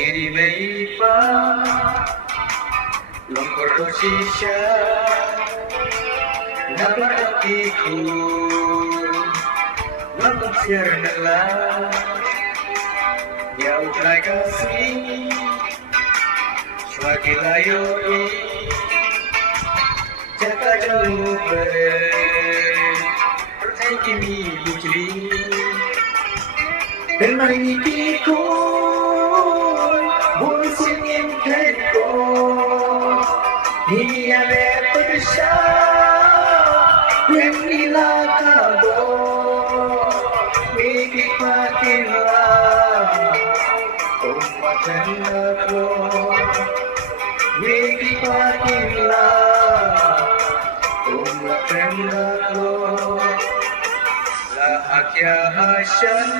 diri maipa longkor sisa dapat hatiku lambang sirnala jauh lai kasih swagi layo jaga jauh percaya kini bujri dan mari kita singin keko ini ada pedesa yang ilakabo miki pakinlah ummatan aku miki pakinlah ummatan aku la hakya hasan